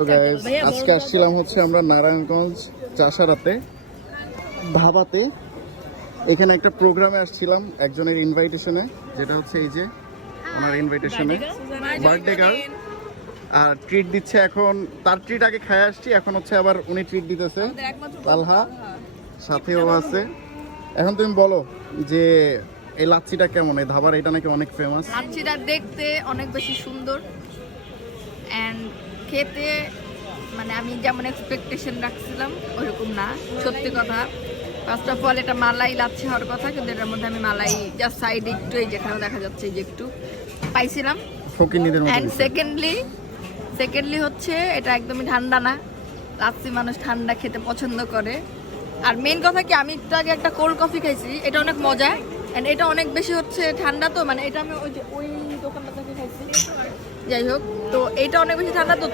তো গাইস আজকে আসছিলাম হচ্ছে আমরা নারায়ণগঞ্জ চাষারাতে ধাবাতে। এখানে একটা প্রোগ্রামে আসছিলাম একজনের ইনভাইটেশনে, যেটা হচ্ছে এই যে ওনার ইনভাইটেশনে বার্থডে গার্ল। আর ট্রিট দিচ্ছে, এখন তার ট্রিট আগে খায় আসছি, এখন হচ্ছে আবার উনি ট্রিট দিতেছে। তালহা সাথেও আছে। এখন তুমি বলো যে এই লাচ্ছিটা কেমন, এই ধাবার এটা নাকি অনেক ফেমাস। লাচ্ছিটা দেখতে অনেক বেশি সুন্দর অ্যান্ড খেতে মানে আমি যেমন এক্সপেকটেশন রাখছিলাম ওইরকম না, সত্যি কথা। ফার্স্ট অফ অল এটা মালাই লাচ্ছি হওয়ার কথা, কিন্তু এটার মধ্যে আমি মালাই জাস্ট সাইড একটু এই যেখানে দেখা যাচ্ছে এই যে একটু পাইছিলাম। ফকিনীদের মতো। অ্যান্ড সেকেন্ডলি হচ্ছে এটা একদমই ঠান্ডা না। লাচ্ছি মানুষ ঠান্ডা খেতে পছন্দ করে। আর মেন কথা কি, আমি একটু আগে একটা কোল্ড কফি খাইছি, এটা অনেক মজা অ্যান্ড এটা অনেক বেশি হচ্ছে ঠান্ডা। তো মানে এটা আমি ওই দোকানটা থেকে খাইছি, যাই হোক। তো এটা অনেক বেশি ঠান্ডা, তো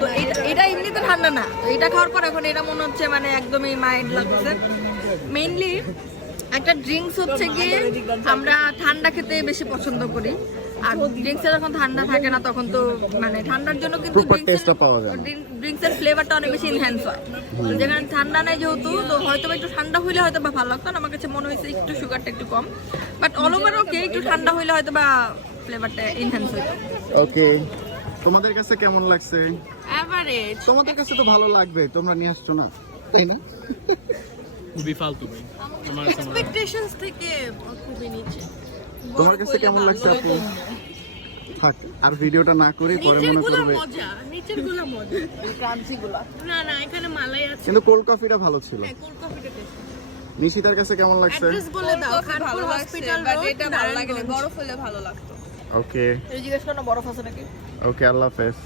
এটা এমনিতে ঠান্ডা না। তো এটা খাওয়ার পর এখন এটা মনে হচ্ছে মানে একদমই মাইন্ড লাগছে। মেইনলি একটা ড্রিঙ্কস হচ্ছে গিয়ে আমরা ঠান্ডা খেতে বেশি পছন্দ করি, আর ড্রিঙ্কসে যখন ঠান্ডা থাকে না তখন তো মানে ঠান্ডার জন্য কিন্তু ড্রিঙ্কসের ফ্লেভারটা অনেক বেশি এনহ্যান্স হয়। যেখানে ঠান্ডা নেই যেহেতু, তো হয়তো একটু ঠান্ডা হইলে হয়তো বা ভালো লাগতো না। আমার কাছে মনে হয়েছে একটু সুগারটা একটু কম, বাট অল ওভার ওকে, একটু ঠান্ডা হইলে হয়তো বা ফ্লেভারটা এনহ্যান্স হইতো। ওকে, তোমাদের কাছে কেমন লাগছে? এভারেজ। তোমাদের কাছে তো ভালো লাগবে, তোমরা নিয়ে আসছো না, তাই না? খুবই ফালতু ভাই, আমার এক্সপেকটেশনস থেকে খুবই নিচে। তোমার কাছে কেমন লাগছে আপু? থাক, আর ভিডিওটা না করে পরে মনে করবে। নিচের গুলো মজা, ক্রাঞ্চি গুলো না এখানে মালাই আছে। কিন্তু কোল্ড কফিটা ভালো ছিল। কোল্ড কফিটা নিশিতার কাছে কেমন লাগছে? অ্যাড্রেস বলে দাও। খানপুর হসপিটাল রোড, এটা ভালো লাগে না, বরফ হলে ভালো লাগতো। ওকে জিজ্ঞেস করো বরফ আছে নাকি। ওকে, আল্লাহ হাফেজ।